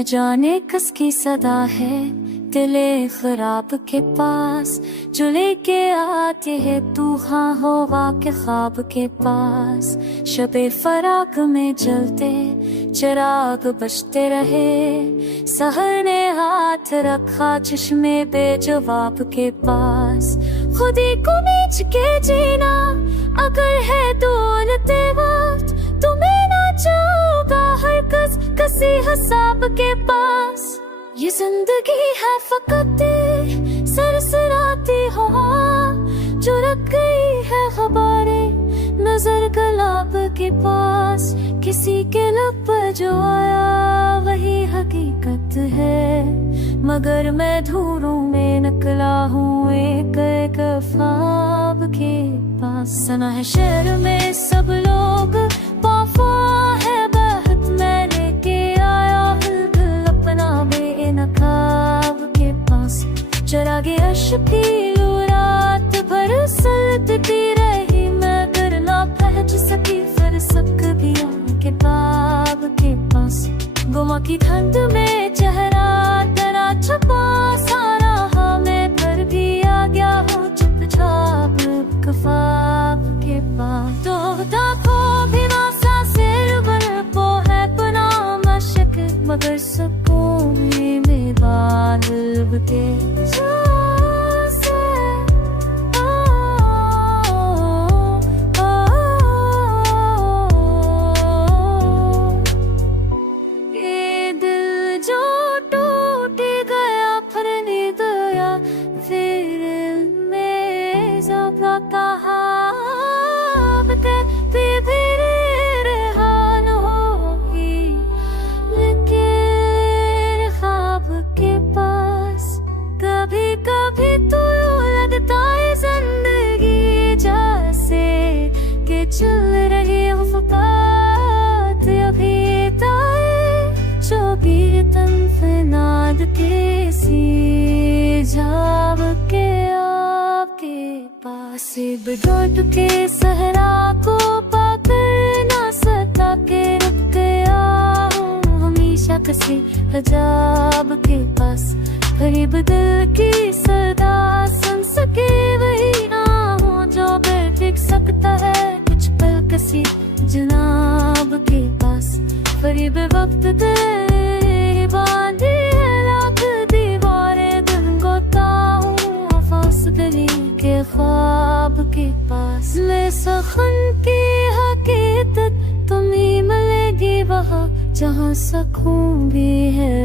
न जाने किसकी सदा है दिले खराब के पास, जो लेके आती है तू हाँ होवा के ख्वाब के पास। शबे फराक में जलते चिराग बजते रहे, सहर ने हाथ रखा चश्मे बेजवाब के पास। खुदी को बेच के जीना अगर है दौलत वक्त, तुम्हें ना जाओगा हर कसी हिसाब के पास। ये जिंदगी है फकत सरसराती हवा, जो रख गई है खबरें नजर गुलाब के पास। किसी के लब पर जो आया वही हकीकत है, मगर मैं धूलों में निकला हूँ एक ख्वाब के पास। सना है शहर में सब लोग वफा है बहत, मैं लेके आया हिल अपना बेनकाब के पास। चरागे अशकी रात भर सलटती रही, मैं अगर ना पहुंच सकी फिर सक भी के बाब के पास। गुमा की ठंड में चेहरा तेरा छपा सा रहा, मैं फिर भी आ गया हूँ चुपचाप ख्वाब के पास। तो दाखो भी वासा सिर पर वो है पना मशक, मगर सुकून में बादल के चल रही वफात अभी ताए, जो भी तनफनाद के सी जाब के आपके पास। बिगड़ के सहरा को पाकर ना सका के रुक गया हूँ हमेशा किसी अजाब के पास। गरीब दिल की सदा सुन सके वही ना हो, जो टिक सकता है किसी जनाब के पास। करीब वक्त दे बांधी है लाख दीवारें, दिल गोता हूँ फासदली के ख्वाब के पास। ले सखन की हकीकत तुम्हें मिलेगी वहाँ, जहाँ सकून भी है